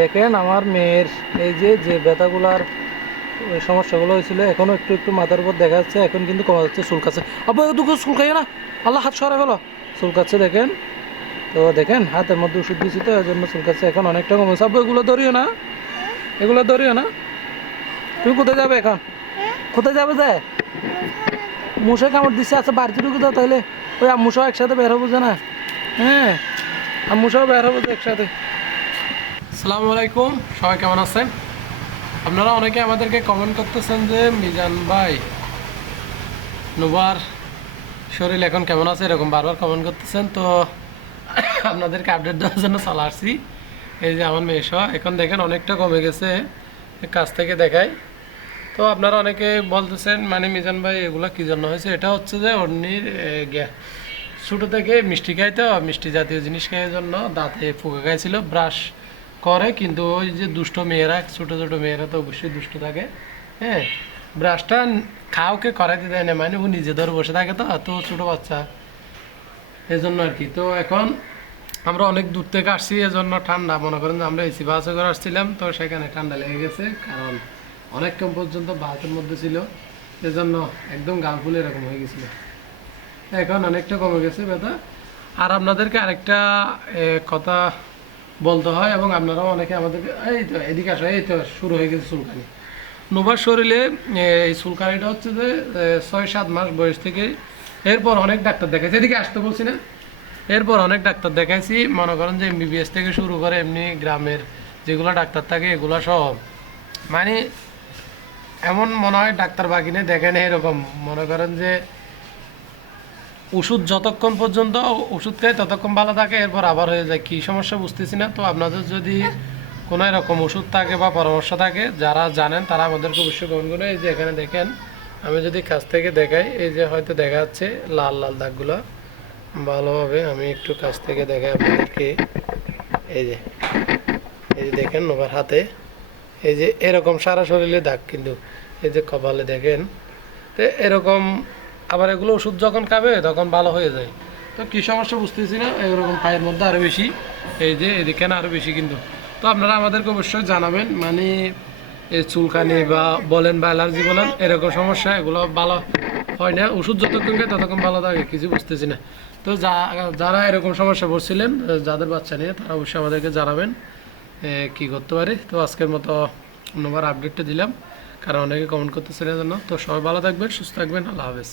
দেখেন আমার মেয়ের এই যে যে ব্যথাগুলার ওই সমস্যাগুলো হয়েছিল এখনো একটু একটু মাথার উপর দেখা যাচ্ছে, এখন কিন্তু কমা যাচ্ছে, চুলকাচ্ছে। আব্বা দুঃখ চুলকাইও না, আল্লাহ হাত সরা ফেলো, চুলকাচ্ছে দেখেন। তো দেখেন হাতের মধ্যে ওষুধ দিয়েছি তো এর জন্য চুলকাচ্ছে, এখন অনেকটা কমেছে। আব্বা এগুলো ধরিও না, এগুলো ধরিও না। তুমি কোথায় যাবে এখন? কোথায় যাবে যে মশাই কামড় দিচ্ছে? আচ্ছা বাড়িতে ঢুকে দাও তাহলে, ওই আম্মুসাও একসাথে বের হবো যে না। হ্যাঁ, আম্মুসাও বের হবো যে একসাথে। আসসালামু আলাইকুম, সবাই কেমন আছেন? আপনারা অনেকে আমাদেরকে কমেন্ট করতেছেন যে মিজান ভাই নুবার শরীর এখন কেমন আছে, এরকম বারবার কমেন্ট করতেছেন। তো আপনাদেরকে আপডেট দেওয়ার জন্য চলে আসছি। এই যে আমার মেয়ে সহ এখন দেখেন অনেকটা কমে গেছে, কাছ থেকে দেখাই। তো আপনারা অনেকে বলতেছেন মানে মিজান ভাই এগুলো কী জন্য হয়েছে, এটা হচ্ছে যে অন্যের ছোটো থেকে মিষ্টি খাইতো, মিষ্টি জাতীয় জিনিস খাওয়ার জন্য দাঁতে ফুকে খাইছিল, ব্রাশ করে, কিন্তু ওই যে দুষ্ট মেয়েরা, ছোটো ছোটো মেয়েরা তো অবশ্যই দুষ্ট থাকে। হ্যাঁ, ব্রাশটা খাওকে করাইতে দেয় না, মানে ও নিজে ধরে বসে থাকে, তো তো ছোটো বাচ্চা, এই জন্য আর কি। তো এখন আমরা অনেক দূর থেকে আসছি, এজন্য ঠান্ডা, মনে করেন যে আমরা এসি বাসে করে আসছিলাম, তো সেখানে ঠান্ডা লেগে গেছে, কারণ অনেকক্ষণ পর্যন্ত বাসের মধ্যে ছিল, এজন্য একদম গাল ফুলে এরকম হয়ে গেছিলো। এখন অনেকটা কমে গেছে ব্যথা। আর আপনাদেরকে আরেকটা কথা বলতে হয়, এবং আপনারাও অনেকে আমাদেরকে, এই তো এদিকে আসো, এই তো শুরু হয়ে গেছে চুলকানি। নোবার শরীরে এই চুলকানিটা হচ্ছে যে 6-7 মাস বয়স থেকে। এরপর অনেক ডাক্তার দেখাইছি, এদিকে আসতে বলছি না, এরপর অনেক ডাক্তার দেখাইছি, মনে করেন যে এমবিবিএস থেকে শুরু করে এমনি গ্রামের যেগুলো ডাক্তার থাকে এগুলো সব, মানে এমন মনে হয় ডাক্তার বাকিনে দেখেন এরকম, মনে করেন যে ওষুধ যতক্ষণ পর্যন্ত ওষুধ খায় ততক্ষণ ভালো থাকে, এরপর আবার হয়ে যায়। কী সমস্যা বুঝতেছি না। তো আপনাদের যদি কোনো এরকম ওষুধ থাকে বা পরামর্শ থাকে, যারা জানেন তারা আমাদেরকে অবশ্যই গ্রহণ করে। এই যে এখানে দেখেন, আমি যদি কাছ থেকে দেখাই, এই যে হয়তো দেখা যাচ্ছে লাল লাল দাগগুলো, ভালোভাবে আমি একটু কাছ থেকে দেখাই আপনাদেরকে। এই যে এই যে দেখেন নোবার হাতে, এই যে এরকম সারা শরীরে দাগ, কিন্তু এই যে কপালে দেখেন, তো এরকম। আবার এগুলো ওষুধ যখন খাবে তখন ভালো হয়ে যায়। তো কী সমস্যা বুঝতেছি না, এরকম পায়ের মধ্যে আরও বেশি, এই যে এদিকে না আরও বেশি কিন্তু। তো আপনারা আমাদেরকে অবশ্যই জানাবেন, মানে এই চুলকানি বা বলেন বা অ্যালার্জি বলেন, এরকম সমস্যা এগুলো ভালো হয় না, ওষুধ যতক্ষণ খায় ততক্ষণ ভালো থাকে, কিছু বুঝতেছি না। তো যারা এরকম সমস্যা পড়ছিলেন, যাদের বাচ্চা নিয়ে, তারা অবশ্যই আমাদেরকে জানাবেন কী করতে পারি। তো আজকের মতো অন্যবার আপডেটটা দিলাম, কারণ অনেকে কমেন্ট করতেছেন এর জন্য। তো সবাই ভালো থাকবেন, সুস্থ থাকবেন, আল্লাহ হাফেজ।